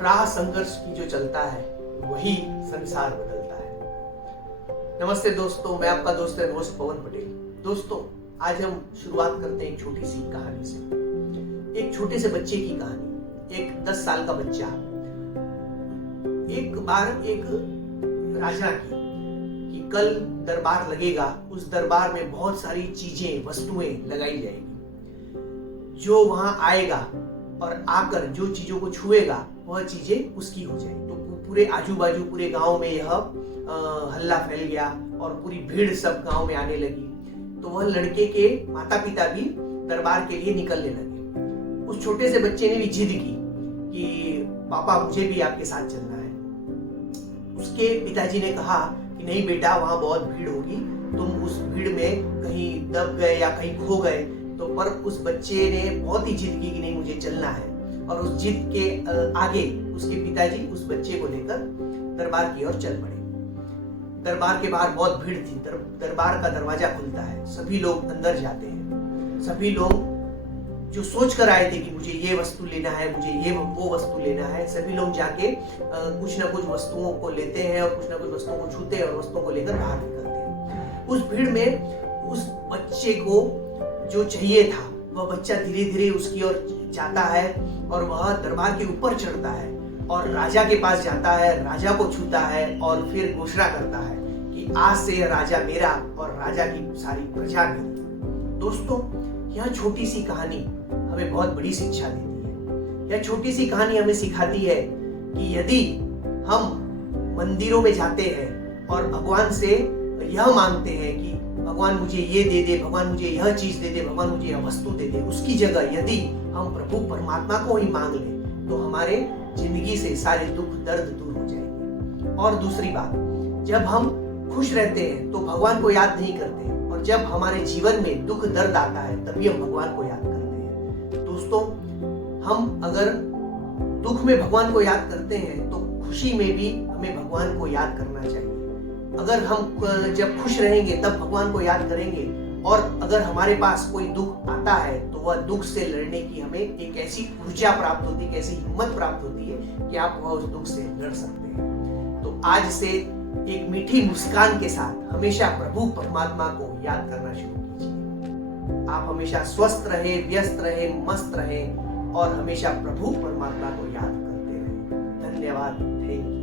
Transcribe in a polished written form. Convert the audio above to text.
राह संघर्ष की जो चलता है वही संसार बदलता है। नमस्ते दोस्तों, मैं आपका दोस्त है दोस्त पवन पटेल। दोस्तों, आज हम शुरुआत करते हैं एक छोटी सी कहानी से। एक छोटे से बच्चे की कहानी। एक 10 साल का बच्चा एक बार एक राजा की कि कल दरबार लगेगा, उस दरबार में बहुत सारी चीजें वस्तुएं लगाई जाएगी। जो वहां आएगा और आकर जो चीजों को छुएगा वह चीजें उसकी हो जाएगी। तो पूरे आजू बाजू पूरे गांव में यह हल्ला फैल गया और पूरी भीड़ सब गांव में आने लगी। तो वह लड़के के माता पिता भी दरबार के लिए निकलने लगे। उस छोटे से बच्चे ने भी जिद की कि पापा मुझे भी आपके साथ चलना है। उसके पिताजी ने कहा कि नहीं बेटा, वहां बहुत भीड़ होगी, तुम उस भीड़ में कहीं दब गए या कहीं खो गए तो। पर उस बच्चे ने बहुत ही जिद की कि नहीं मुझे चलना है, और उस जिद के आगे उसके पिताजी उस बच्चे को लेकर दरबार की ओर चल पड़े। दरबार के बाहर बहुत भीड़ थी। दरबार का दरवाजा खुलता है, सभी लोग अंदर जाते हैं। सभी लोग जो सोच कर आए थे कि मुझे ये वस्तु लेना है, मुझे ये वो वस्तु लेना है, सभी लोग जाके कुछ ना कुछ वस्तुओं को लेते हैं और कुछ ना कुछ वस्तुओं को छूते हैं और वस्तुओं को लेकर बाहर निकलते हैं। उस भीड़ में उस बच्चे को जो चाहिए था वह बच्चा धीरे धीरे उसकी ओर जाता है और वह दरबार के ऊपर चढ़ता है और राजा के पास जाता है, राजा को छूता है और फिर घोषणा करता है कि आज से यह राजा मेरा और राजा की सारी प्रजा मेरी। दोस्तों, यह छोटी सी कहानी हमें बहुत बड़ी शिक्षा देती है। यह छोटी सी कहानी हमें सिखाती है कि यदि हम मंदिरों में जाते हैं और भगवान से यह मांगते हैं कि भगवान मुझे ये दे दे, भगवान मुझे यह चीज दे दे, भगवान मुझे यह वस्तु दे दे, उसकी जगह यदि हम प्रभु परमात्मा को ही मांग लें तो हमारे जिंदगी से सारे दुख दर्द दूर हो जाएंगे। और दूसरी बात, जब हम खुश रहते हैं तो भगवान को याद नहीं करते, और जब हमारे जीवन में दुख दर्द आता है तभी हम भगवान को याद करते हैं। दोस्तों, हम अगर दुख में भगवान को याद करते हैं तो खुशी में भी हमें भगवान को याद करना चाहिए। अगर हम जब खुश रहेंगे तब भगवान को याद करेंगे, और अगर हमारे पास कोई दुख आता है तो वह दुख से लड़ने की हमें एक ऐसी ऊर्जा प्राप्त होती है, एक ऐसी हिम्मत प्राप्त होती है कि आप वह उस दुख से लड़ सकते हैं। तो आज से एक मीठी मुस्कान के साथ हमेशा प्रभु परमात्मा को याद करना शुरू कीजिए। आप हमेशा स्वस्थ रहे, व्यस्त रहे, मस्त रहे और हमेशा प्रभु परमात्मा को याद करते रहे। धन्यवाद। Thank you.